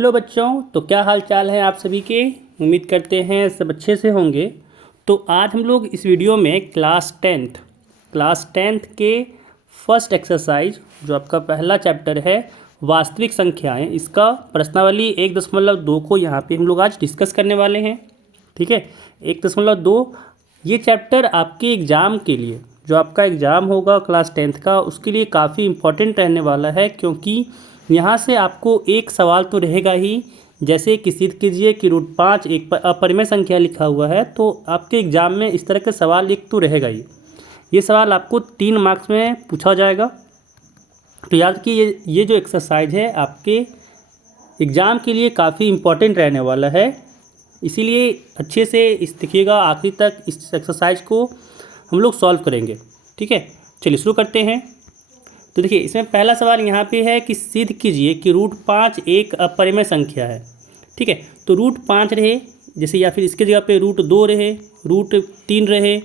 Hello बच्चों, तो क्या हाल चाल है आप सभी के। उम्मीद करते हैं सब अच्छे से होंगे। तो आज हम लोग इस वीडियो में क्लास टेंथ के फर्स्ट एक्सरसाइज जो आपका पहला चैप्टर है वास्तविक संख्याएं, इसका प्रश्नावली 1.2 को यहाँ पे हम लोग आज डिस्कस करने वाले हैं। ठीक है, 1.2 ये चैप्टर आपके एग्ज़ाम के लिए, जो आपका एग्ज़ाम होगा क्लास टेंथ का, उसके लिए काफ़ी इम्पोर्टेंट रहने वाला है, क्योंकि यहाँ से आपको एक सवाल तो रहेगा ही। जैसे कि सिद्ध कीजिए कि √5 एक अपरिमेय संख्या लिखा हुआ है, तो आपके एग्ज़ाम में इस तरह का सवाल एक तो रहेगा ही। ये सवाल आपको 3 मार्क्स में पूछा जाएगा। तो याद रखिए ये जो एक्सरसाइज है आपके एग्ज़ाम के लिए काफ़ी इम्पोर्टेंट रहने वाला है, इसीलिए अच्छे से इस देखिएगा, आखिरी तक इस एक्सरसाइज को हम लोग सॉल्व करेंगे। ठीक है, चलिए शुरू करते हैं। तो देखिए, इसमें पहला सवाल यहाँ पे है कि सिद्ध कीजिए कि √5 एक अपरिमेय संख्या है। ठीक है, तो √5 रहे जैसे, या फिर इसके जगह पे √2 रहे, √3 रहे,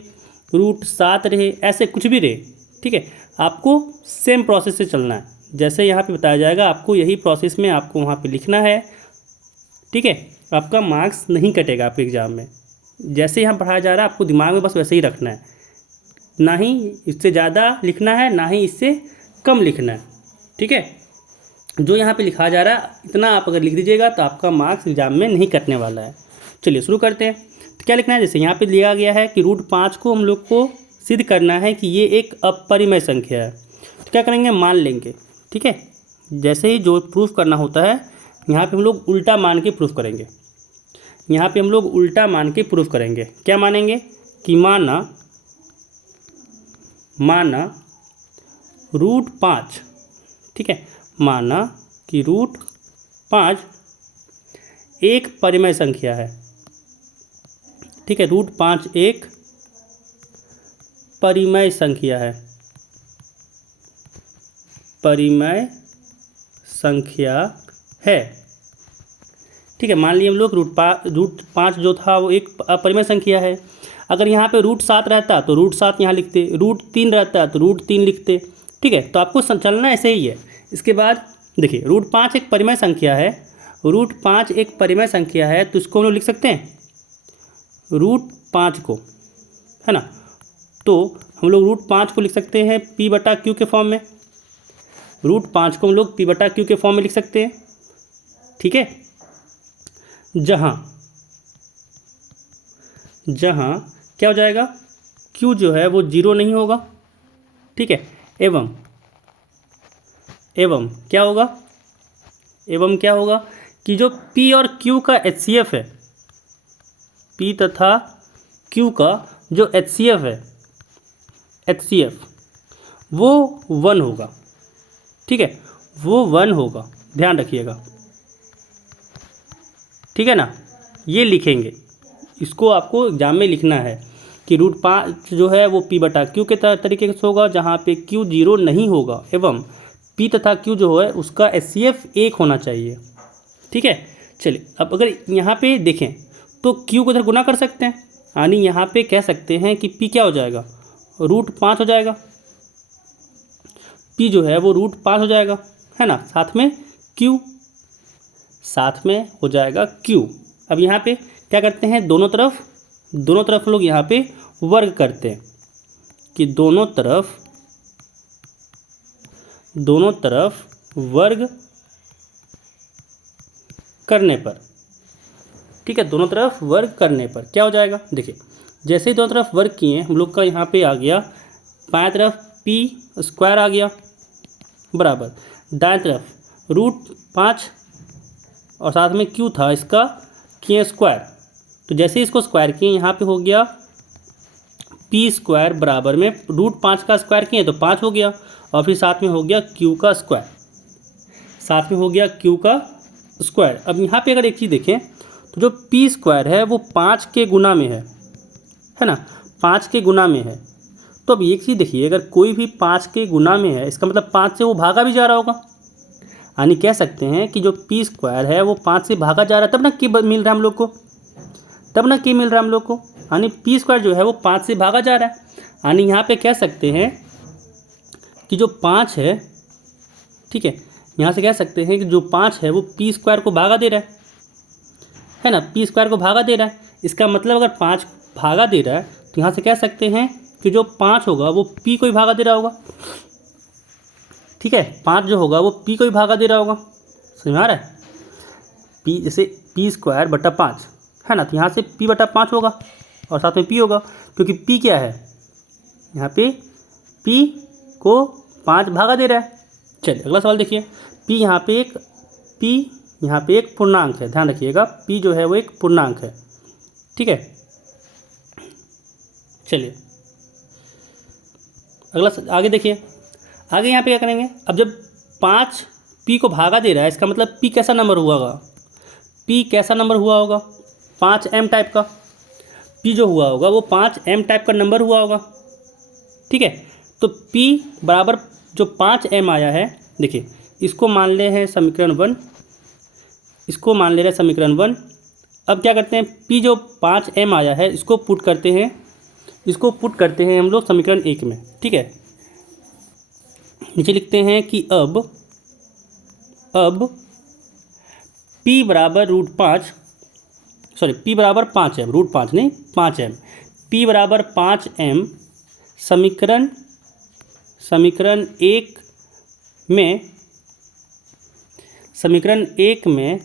√7 रहे, ऐसे कुछ भी रहे। ठीक है, आपको सेम प्रोसेस से चलना है, जैसे यहाँ पे बताया जाएगा आपको यही प्रोसेस में आपको वहाँ पे लिखना है। ठीक है, आपका मार्क्स नहीं कटेगा आपके एग्ज़ाम में। जैसे यहाँ पढ़ाया जा रहा है आपको दिमाग में बस वैसे ही रखना है, ना ही इससे ज़्यादा लिखना है ना ही इससे कम लिखना है। ठीक है, जो यहाँ पे लिखा जा रहा है इतना आप अगर लिख दीजिएगा तो आपका मार्क्स एग्जाम में नहीं कटने वाला है। चलिए शुरू करते हैं। तो क्या लिखना है, जैसे यहाँ पे लिया गया है कि √5 को हम लोग को सिद्ध करना है कि ये एक अपरिमेय संख्या है। तो क्या करेंगे, मान लेंगे। ठीक है, जैसे ही जो प्रूफ करना होता है यहाँ पे हम लोग उल्टा मान के प्रूफ करेंगे। यहाँ पे हम लोग उल्टा मान के प्रूफ करेंगे। क्या मानेंगे कि माना √5, ठीक है, माना कि √5 एक परिमेय संख्या है। ठीक है, √5 एक परिमेय संख्या है, परिमेय संख्या है। ठीक है, मान लिया हम लोग √5 जो था वो एक अपरिमेय संख्या है। अगर यहाँ पे √7 रहता तो √7 यहाँ लिखते, √3 रहता तो √3 लिखते। ठीक है, तो आपको चलना ऐसे ही है। इसके बाद देखिए, √5 एक परिमेय संख्या है, √5 एक परिमेय संख्या है, तो इसको हम लोग लिख सकते हैं √5 को, है ना। तो हम लोग √5 को लिख सकते हैं P/Q के फॉर्म में। √5 को हम लोग P/Q के फॉर्म में लिख सकते हैं। ठीक है, जहाँ क्या हो जाएगा, Q जो है वो 0 नहीं होगा। ठीक है, एवं क्या होगा कि जो P और Q का HCF है, P तथा Q का जो HCF है, वो 1 होगा। ठीक है, वो 1 होगा, ध्यान रखिएगा। ठीक है ना, ये लिखेंगे, इसको आपको एग्जाम में लिखना है कि √5 जो है वो P/Q के तरीके से होगा, जहाँ पे Q 0 नहीं होगा, एवं P तथा Q जो है उसका HCF 1 होना चाहिए। ठीक है, चलिए अब अगर यहाँ पे देखें तो Q को इधर गुना कर सकते हैं, यानी यहाँ पे कह सकते हैं कि P क्या हो जाएगा, √5 हो जाएगा। P जो है वो √5 हो जाएगा, है ना, साथ में Q हो जाएगा Q। अब यहाँ पे क्या करते हैं, दोनों तरफ लोग यहाँ पे वर्ग करते हैं कि दोनों तरफ वर्ग करने पर, ठीक है, दोनों तरफ वर्ग करने पर क्या हो जाएगा, देखिए जैसे ही दोनों तरफ वर्ग किए हम लोग का यहाँ पे आ गया, बाएं तरफ P² आ गया बराबर, दाएं तरफ √5 और साथ में Q था इसका K²। तो जैसे इसको स्क्वायर किए यहाँ पे हो गया P² बराबर में √5 का स्क्वायर किए तो 5 हो गया, और फिर साथ में हो गया Q का स्क्वायर, अब यहाँ पे अगर एक चीज़ देखें तो जो P² है वो 5 के गुना में है ना, 5 के गुना में है। तो अब एक चीज़ देखिए, अगर कोई भी 5 के गुना में है, इसका मतलब 5 से वो भागा भी जा रहा होगा, यानी कह सकते हैं कि जो P² है वो 5 से भागा जा रहा है, तब ना K मिल रहा है हम लोग को, यानी P² जो है वो 5 से भागा जा रहा है। यानी यहाँ पे कह सकते हैं कि जो 5 है, ठीक है, यहाँ से कह सकते हैं कि जो 5 है वो पी स्क्वायर को भागा दे रहा है ना, पी स्क्वायर को भागा दे रहा है। इसका मतलब अगर 5 भागा दे रहा है तो यहाँ से कह सकते हैं कि जो 5 होगा वो पी को ही भागा दे रहा होगा। ठीक है, 5 जो होगा वो पी को ही भागा दे रहा होगा। समझ में आ रहा है? पी जैसे पी स्क्वायर बटा 5 है ना, तो यहाँ से पी बटा 5 होगा और साथ में पी होगा, क्योंकि पी क्या है, यहाँ पे पी को 5 भागा दे रहा है। चलिए अगला सवाल देखिए। पी यहाँ पे एक पूर्णांक है, ध्यान रखिएगा, पी जो है वो एक पूर्णांक है। ठीक है, चलिए अगला आगे देखिए। आगे यहाँ पे क्या करेंगे, अब जब 5 पी को भागा दे रहा है, इसका मतलब पी कैसा नंबर हुआ होगा, पी कैसा नंबर हुआ होगा, 5m टाइप का। पी जो हुआ होगा वो 5m टाइप का नंबर हुआ होगा। ठीक है, तो पी बराबर जो 5m आया है, देखिए इसको मान ले हैं समीकरण 1, इसको मान ले रहे हैं समीकरण 1। अब क्या करते हैं, पी जो 5m आया है इसको पुट करते हैं हम लोग समीकरण 1 में। ठीक है, नीचे लिखते हैं कि अब p बराबर √5, सॉरी p बराबर 5m, √5 नहीं 5m, p बराबर 5m समीकरण 1 में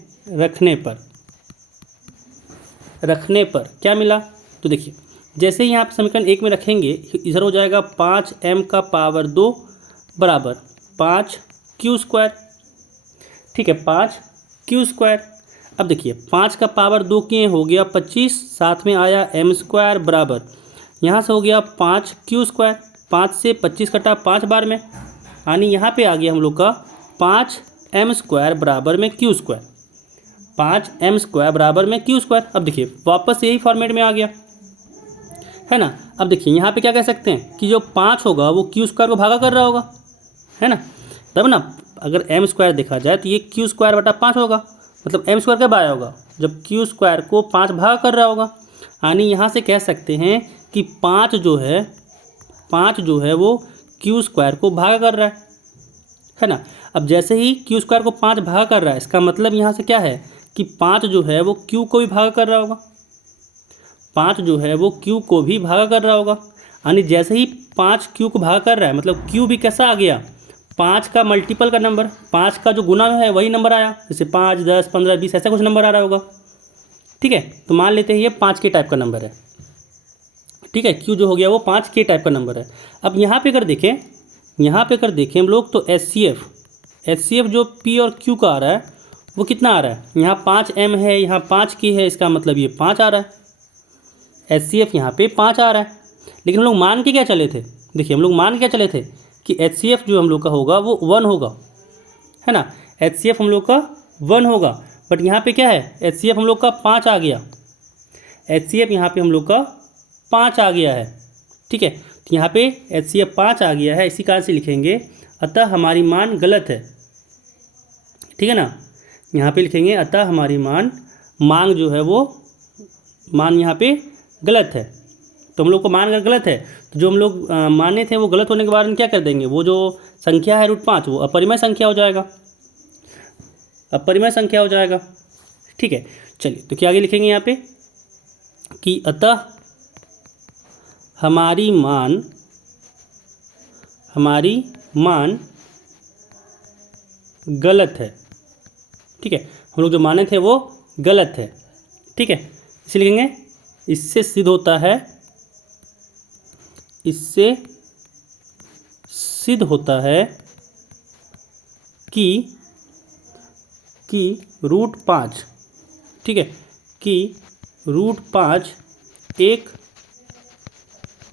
रखने पर क्या मिला, तो देखिए जैसे ही यहाँ पे समीकरण 1 में रखेंगे, इधर हो जाएगा 5m का पावर 2 बराबर 5q²। ठीक है, 5q²। अब देखिए 5 का पावर 2 किए हो गया 25, साथ में आया m² बराबर, यहाँ से हो गया 5q²। 5 से 25 कटा 5 बार में, यानी यहाँ पे आ गया हम लोग का 5m² बराबर में q², 5m² बराबर में q²। अब देखिए वापस यही फॉर्मेट में आ गया है ना। अब देखिए यहाँ पे क्या कह सकते हैं कि जो 5 होगा वो q² को भागा कर रहा होगा, है ना, तब ना अगर m² देखा जाए तो ये q² बटा 5 होगा, मतलब m² कब आया होगा, जब q² को 5 भागा कर रहा होगा। यानी यहाँ से कह सकते हैं कि 5 जो है वो q² को भागा कर रहा है ना। अब जैसे ही q² को 5 भागा कर रहा है, इसका मतलब यहाँ से क्या है कि 5 जो है वो q को भी भागा कर रहा होगा, 5 जो है वो q को भी भागा कर रहा होगा। यानी जैसे ही 5 q को भागा कर रहा है, मतलब q भी कैसा आ गया, 5 का मल्टीपल का नंबर, 5 का जो गुना है वही नंबर आया, जैसे 5, 10, 15, 20 ऐसा कुछ नंबर आ रहा होगा। ठीक है, तो मान लेते हैं ये 5 के टाइप का नंबर है। ठीक है, q जो हो गया वो 5 के टाइप का नंबर है। अब यहाँ पे अगर देखें हम लोग, तो HCF जो p और q का आ रहा है वो कितना आ रहा है, यहाँ 5m है, यहाँ 5 की है, इसका मतलब ये 5 आ रहा है। HCF यहाँ पे 5 आ रहा है, लेकिन हम लोग मान के क्या चले थे, देखिए हम लोग मान के क्या चले थे कि HCF जो हम लोग का होगा वो 1 होगा, है ना, HCF हम लोग का 1 होगा। बट यहाँ पे क्या है, HCF हम लोग का 5 आ गया, HCF यहाँ पे हम लोग का 5 आ गया है। ठीक है, तो यहाँ पे HCF 5 आ गया है, इसी कारण से लिखेंगे अतः हमारी मान गलत है। ठीक है ना, यहाँ पे लिखेंगे अतः हमारी मान जो है वो मान यहाँ पे गलत है। तो हम लोग को मान अगर गलत है तो जो हम लोग माने थे वो गलत होने के बाद क्या कर देंगे, वो जो संख्या है √5 वो अपरिमेय संख्या हो जाएगा, ठीक है, चलिए तो क्या आगे लिखेंगे यहाँ पे कि अतः हमारी मान गलत है। ठीक है, हम लोग जो माने थे वो गलत है। ठीक है, इसे लिखेंगे इससे सिद्ध होता है कि √5, ठीक है, कि √5 एक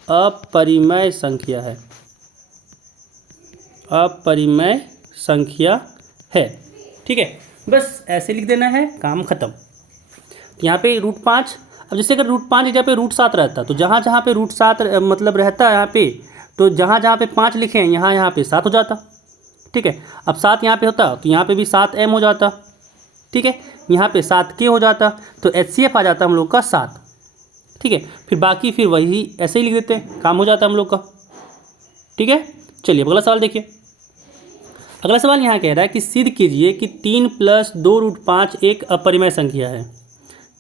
अपरिमेय संख्या है। ठीक है, बस ऐसे लिख देना है, काम खत्म। यहाँ पे √5, अब जैसे अगर √5 की जगह पे √7 रहता तो जहाँ जहाँ पे √7 मतलब रहता है यहाँ पे, तो जहाँ जहाँ पे 5 लिखे हैं यहाँ पे 7 हो जाता। ठीक है, अब 7 यहाँ पे होता तो यहाँ पे भी 7m हो जाता। ठीक है, यहाँ पे 7k हो जाता, तो HCF आ जाता हम लोग का 7। ठीक है, फिर बाकी फिर वही ऐसे ही लिख देते हैं, काम हो जाता हम लोग का। ठीक है, चलिए अगला सवाल देखिए। अगला सवाल यहाँ कह रहा है कि सिद्ध कीजिए कि 3 + 2√5 एक अपरिमेय संख्या है।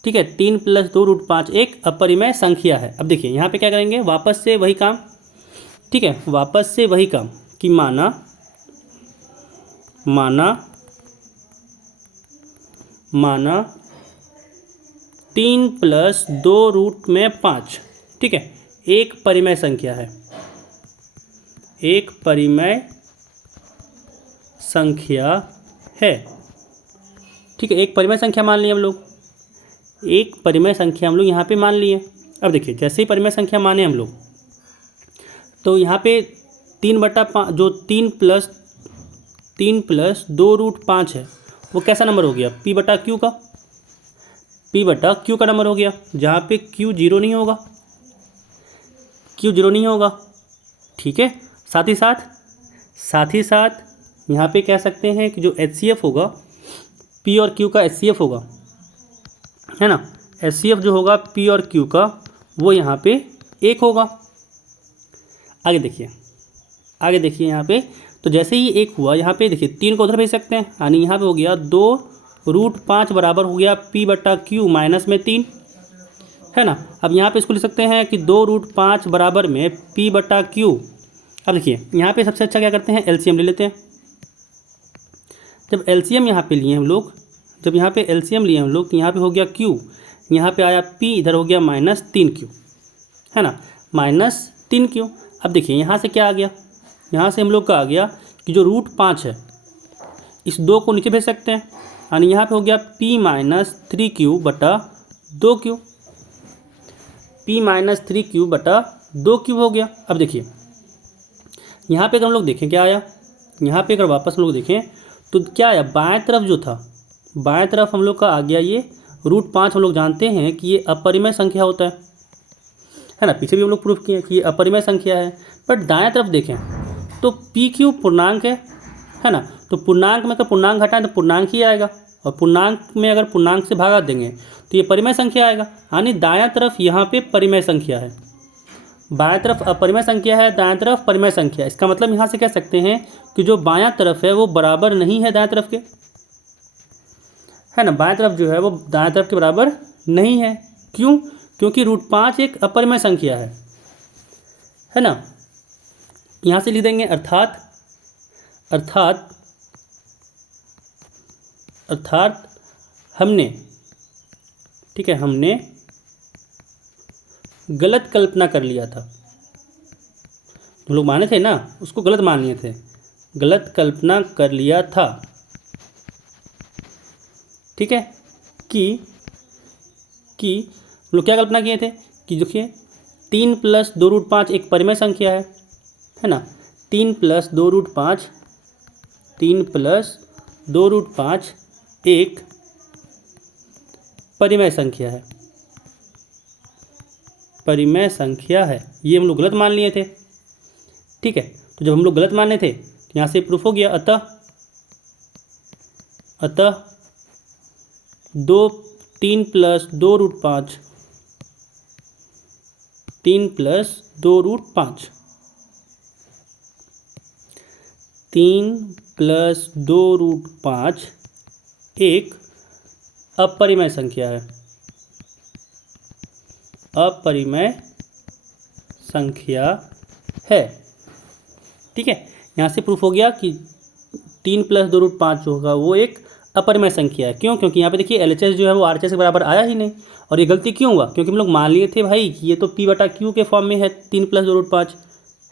ठीक है, 3 + 2√5 एक अपरिमेय संख्या है। अब देखिए यहाँ पे क्या करेंगे, वापस से वही काम। ठीक है, वापस से वही काम कि माना 3 + 2√5, ठीक है, एक परिमेय संख्या है, एक परिमेय संख्या है। ठीक है, एक परिमेय संख्या मान लिए हम लोग, एक परिमेय संख्या हम लोग यहाँ पे मान लिए। अब देखिए जैसे ही परिमेय संख्या माने हम लोग, तो यहाँ पे 3/5 जो 3 + 2√5 है वो कैसा नंबर हो गया, p/q का, p/q का नंबर हो गया, जहाँ पे q 0 नहीं होगा, q 0 नहीं होगा। ठीक है, साथ ही साथ यहाँ पे कह सकते हैं कि जो HCF होगा, p और q का HCF होगा, है ना, HCF जो होगा p और q का वो यहाँ पे 1 होगा। आगे देखिए यहाँ पे, तो जैसे ही 1 हुआ यहाँ पे देखिए 3 को उधर भेज सकते हैं, यानी यहाँ पे हो गया 2√5 बराबर हो गया p/q माइनस में 3, है ना। अब यहाँ पे इसको लिख सकते हैं कि 2√5 बराबर में p/q। अब देखिए यहाँ पे सबसे अच्छा क्या करते हैं, LCM ले लेते हैं। जब LCM यहाँ पे लिए हम लोग, तो यहाँ पे हो गया q, यहाँ पे आया p, इधर हो गया -3q, है ना, -3q। अब देखिए यहाँ से क्या आ गया, यहाँ से हम लोग का आ गया कि जो √5 है इस 2 को नीचे भेज सकते हैं, यानी यहाँ पे हो गया p-3q/2q, p-3q/2q हो गया। अब देखिए यहाँ पे अगर हम लोग देखें क्या आया, यहाँ पे अगर वापस हम लोग देखें तो क्या आया, बाएं तरफ जो था, बाएं तरफ हम लोग का आ गया ये √5। हम लोग जानते हैं कि ये अपरिमेय संख्या होता है ना, पीछे भी हम लोग प्रूफ किए कि ये अपरिमेय संख्या है। बट दाएं तरफ देखें तो PQ पूर्णांक है ना, तो पूर्णांक में अगर पूर्णांक घटाएं तो पूर्णांक ही आएगा, और पूर्णांक में अगर पूर्णांक से भागा देंगे तो ये परिमेय संख्या आएगा, यानी दायां तरफ यहाँ पे परिमेय संख्या है, बायां तरफ अपरिमेय संख्या है, दायां तरफ परिमेय संख्या। इसका मतलब यहाँ से कह सकते हैं कि जो बायां तरफ है वो बराबर नहीं है दायां तरफ के, है ना, बायां तरफ जो है वो दायां तरफ के बराबर नहीं है। क्यों, क्योंकि √5 एक अपरिमेय संख्या है ना। यहाँ से लिख देंगे अर्थात हमने, ठीक है, हमने गलत कल्पना कर लिया था। हम लोग माने थे ना, उसको गलत मान लिए थे, गलत कल्पना कर लिया था। ठीक है, कि हम लोग क्या कल्पना किए थे कि देखिए 3 + 2√5 एक परिमेय संख्या है ना, 3 + 2√5 एक परिमेय संख्या है, ये हम लोग गलत मान लिए थे। ठीक है, तो जब हम लोग गलत माने थे तो यहाँ से प्रूफ हो गया, अतः 3 + 2√5 3 + 2√5 एक अपरिमेय संख्या है, ठीक है, यहाँ से प्रूफ हो गया कि 3 + 2√5 जो होगा वो एक अपरिमेय संख्या है। क्यों, क्योंकि यहाँ पे देखिए LHS जो है वो RHS के बराबर आया ही नहीं। और ये गलती क्यों हुआ, क्योंकि हम लोग मान लिए थे भाई कि ये तो p/q के फॉर्म में है 3 + 2√5,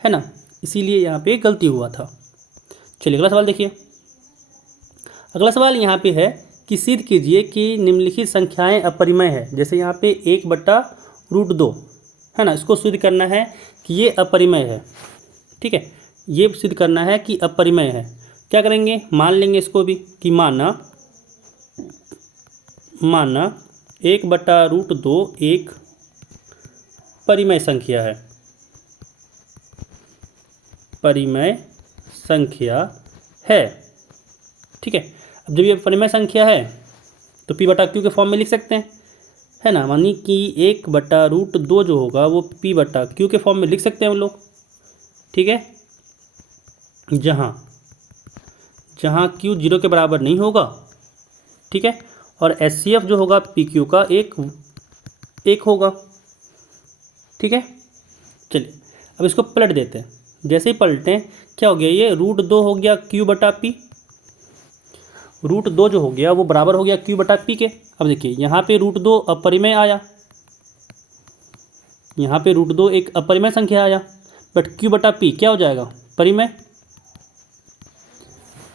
है ना, इसीलिए यहाँ पे गलती हुआ था। चलिए अगला सवाल देखिए। अगला सवाल यहाँ पे है कि सिद्ध कीजिए कि निम्नलिखित संख्याएं अपरिमेय है। जैसे यहाँ पे 1/√2 है ना, इसको सिद्ध करना है कि ये अपरिमेय है। ठीक है, ये सिद्ध करना है कि अपरिमेय है। क्या करेंगे, मान लेंगे इसको भी कि माना 1/√2 एक परिमेय संख्या है, ठीक है। अब जब ये परिमेय संख्या है तो p/q के फॉर्म में लिख सकते हैं, है ना, मानी कि 1/√2 जो होगा वो p/q के फॉर्म में लिख सकते हैं हम लोग। ठीक है, जहाँ जहाँ Q 0 के बराबर नहीं होगा, ठीक है, और HCF जो होगा PQ का एक होगा, ठीक है। चलिए अब इसको पलट देते हैं। जैसे ही पलटें क्या हो गया, ये √2 हो गया Q/P। √2 जो हो गया वो बराबर हो गया Q/P के। अब देखिए यहाँ पे √2 अपरिमेय आया, यहाँ पे √2 एक अपरिमेय संख्या आया, बट Q/P क्या हो जाएगा, परिमेय,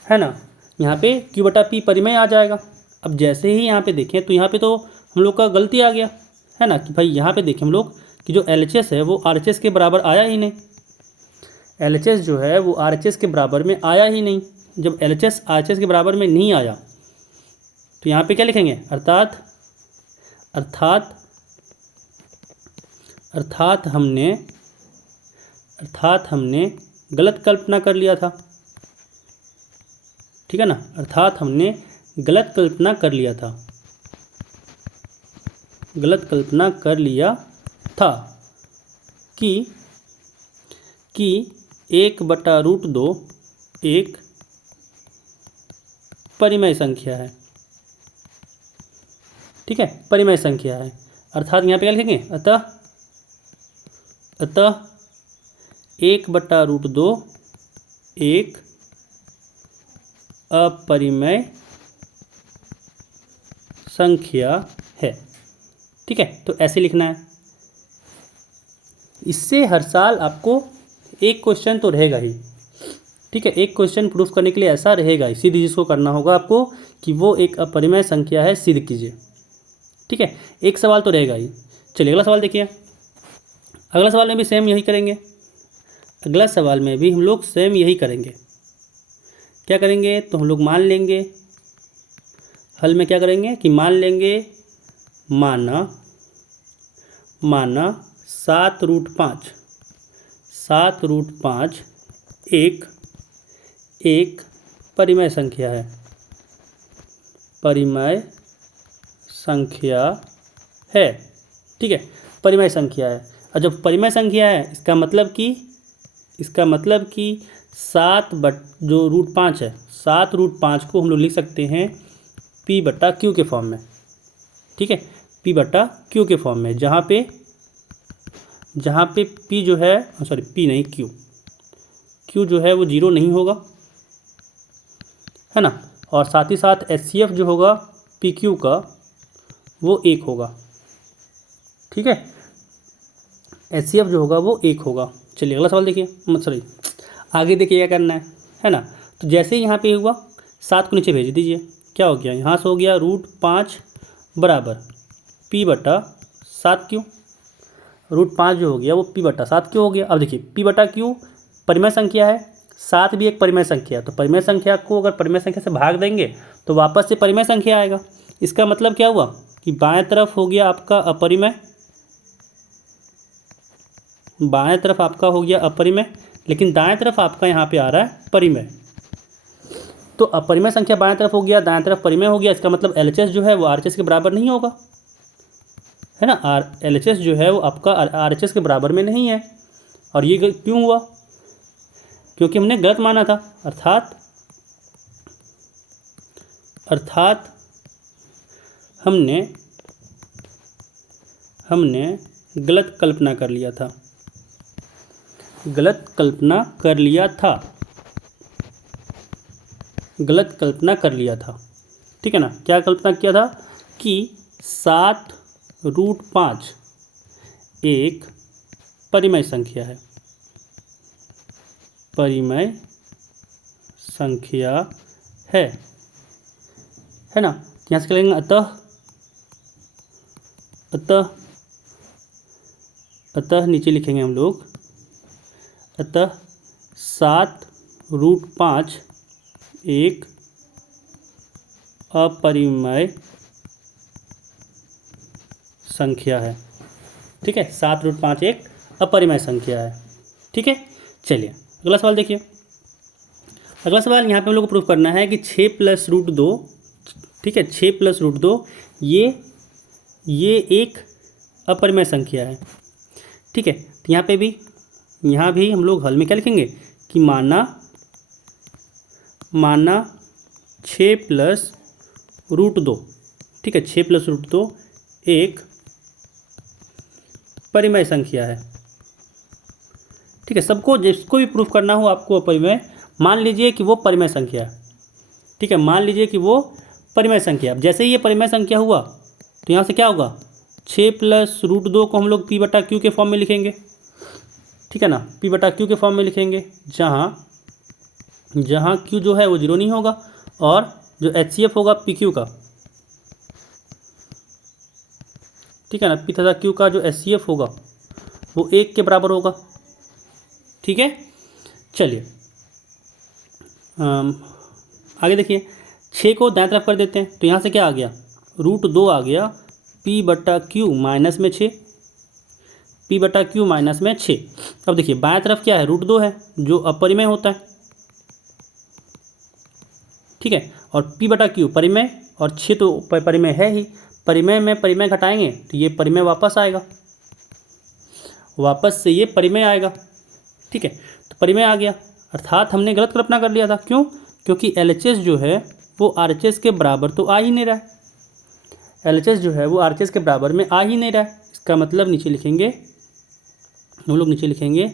है ना। यहाँ पे Q/P परिमेय आ जाएगा। अब जैसे ही यहाँ पे देखें तो यहाँ पे तो हम लोग का गलती आ गया, है ना, कि भाई यहाँ पे देखें हम लोग कि जो LHS है वो RHS के बराबर आया ही नहीं। LHS जो है वो RHS के बराबर में आया ही नहीं। जब LHS RHS के बराबर में नहीं आया तो यहाँ पे क्या लिखेंगे, अर्थात हमने गलत कल्पना कर लिया था, ठीक है ना। अर्थात हमने गलत कल्पना कर लिया था कि 1/√2 एक परिमेय संख्या है, ठीक है, परिमेय संख्या है। अर्थात यहाँ पे क्या लिखेंगे, अतः 1/√2 एक अपरिमेय संख्या है, ठीक है। तो ऐसे लिखना है। इससे हर साल आपको एक क्वेश्चन तो रहेगा ही, ठीक है। एक क्वेश्चन प्रूफ करने के लिए ऐसा रहेगा ही, सिद्ध जिसको करना होगा आपको कि वो एक अपरिमेय संख्या है, सिद्ध कीजिए, ठीक है। एक सवाल तो रहेगा ही। चलिए अगला सवाल देखिए। अगला सवाल में भी सेम यही करेंगे। अगला सवाल में भी हम लोग सेम यही करेंगे। क्या करेंगे, तो हम लोग मान लेंगे, हल में क्या करेंगे कि मान लेंगे, माना 7√5 एक परिमेय संख्या है, ठीक है, परिमेय संख्या है। और जब परिमेय संख्या है इसका मतलब कि 7/5 है, 7√5 को हम लोग लिख सकते हैं P/Q के फॉर्म में, ठीक है, P/Q के फॉर्म में, जहाँ पे P जो है, सॉरी P नहीं, Q जो है वो 0 नहीं होगा, है ना। और साथ ही साथ HCF जो होगा PQ का वो 1 होगा, ठीक है, HCF जो होगा वो 1 होगा। चलिए अगला सवाल देखिए, सॉरी आगे देखिए क्या करना है ना। तो जैसे ही यहाँ पे हुआ 7 को नीचे भेज दीजिए, क्या हो गया, यहाँ से हो गया √5 बराबर P/7Q। √5 जो हो गया वो P/7Q हो गया। अब देखिए P/Q परिमेय संख्या है, 7 भी एक परिमेय संख्या है, तो परिमेय संख्या को अगर परिमेय संख्या से भाग देंगे तो वापस से परिमेय संख्या आएगा। इसका मतलब क्या हुआ कि बाएं तरफ हो गया आपका अपरिमेय, बाएं तरफ आपका हो गया अपरिमेय, लेकिन दाएं तरफ आपका यहाँ पे आ रहा है परिमेय। तो अपरिमेय संख्या बाएं तरफ हो गया, दाएं तरफ परिमेय हो गया। इसका मतलब LHS जो है वो RHS के बराबर नहीं होगा, है ना। LHS जो है वो आपका RHS के बराबर में नहीं है। और ये क्यों हुआ, क्योंकि हमने गलत माना था। अर्थात हमने गलत कल्पना कर लिया था, गलत कल्पना कर लिया था, ठीक है ना। क्या कल्पना किया था कि 7√5 एक परिमेय संख्या है, है ना। यहाँ से क्या लेंगे, अतः नीचे लिखेंगे हम लोग, अतः 7√5 एक अपरिमेय संख्या है, ठीक है। 7√5 एक अपरिमेय संख्या है, ठीक है। चलिए अगला सवाल देखिए। अगला सवाल यहाँ पे हम लोग को प्रूफ करना है कि 6 + √2, ठीक है, 6 + √2 ये एक अपरिमेय संख्या है, ठीक है। तो यहाँ भी हम लोग हल में क्या लिखेंगे कि माना माना 6+√2, ठीक है, 6+√2 एक परिमेय संख्या है। ठीक है, सबको जिसको भी प्रूफ करना हो आपको अपरिमेय, मान लीजिए कि वो परिमेय संख्या है। ठीक है, मान लीजिए कि वो परिमेय संख्या, जैसे ही ये परिमेय संख्या हुआ तो यहाँ से क्या होगा, 6+√2 को हम लोग P/Q के फॉर्म में लिखेंगे। ठीक है ना, P/Q के फॉर्म में लिखेंगे, जहाँ Q जो है वो 0 नहीं होगा और जो HCF होगा PQ का, ठीक है ना, P तथा Q का जो HCF होगा वो 1 के बराबर होगा। ठीक है, चलिए आगे देखिए, 6 को दाएं तरफ कर देते हैं तो यहाँ से क्या आ गया, √2 आ गया P/Q माइनस में 6, P/Q माइनस में 6। अब देखिए बाएं तरफ क्या है, √2 है जो अपरिमेय होता है। ठीक है, और P/Q परिमेय और 6 तो परिमेय है ही, परिमेय में परिमेय घटाएंगे तो ये परिमेय वापस आएगा, वापस से ये परिमेय आएगा। ठीक है, तो परिमेय आ गया, अर्थात हमने गलत कल्पना कर लिया था। क्यों? क्योंकि LHS जो है वो RHS के बराबर तो आ ही नहीं रहा है, LHS जो है वो RHS के बराबर में आ ही नहीं रहा है। इसका मतलब नीचे लिखेंगे, हम लोग नीचे लिखेंगे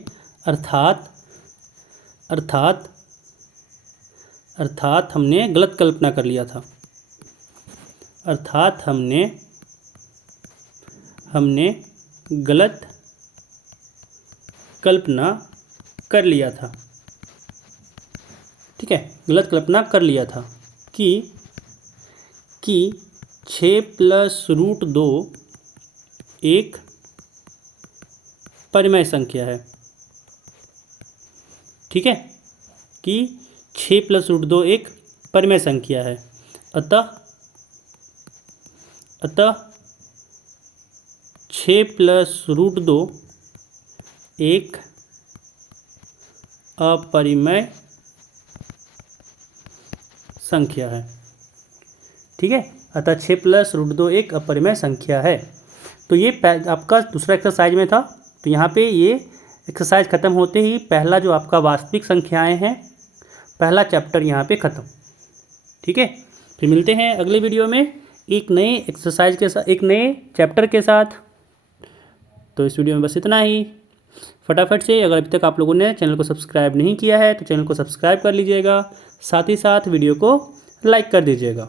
अर्थात हमने गलत कल्पना कर लिया था, अर्थात हमने गलत कल्पना कर लिया था। ठीक है, गलत कल्पना कर लिया था कि 6+√2 एक परिमेय संख्या है। ठीक है, कि 6+√2 एक परिमेय संख्या है, अतः 6+√2 एक अपरिमेय संख्या है। ठीक है, अतः 6+√2 एक अपरिमेय संख्या है। तो ये आपका दूसरा एक्सरसाइज में था। तो यहाँ पे ये एक्सरसाइज ख़त्म होते ही पहला जो आपका वास्तविक संख्याएं हैं, पहला चैप्टर यहाँ पे ख़त्म। ठीक है, फिर मिलते हैं अगले वीडियो में एक नए एक्सरसाइज के साथ, एक नए चैप्टर के साथ। तो इस वीडियो में बस इतना ही। फटाफट से अगर अभी तक आप लोगों ने चैनल को सब्सक्राइब नहीं किया है तो चैनल को सब्सक्राइब कर लीजिएगा, साथ ही साथ वीडियो को लाइक कर दीजिएगा।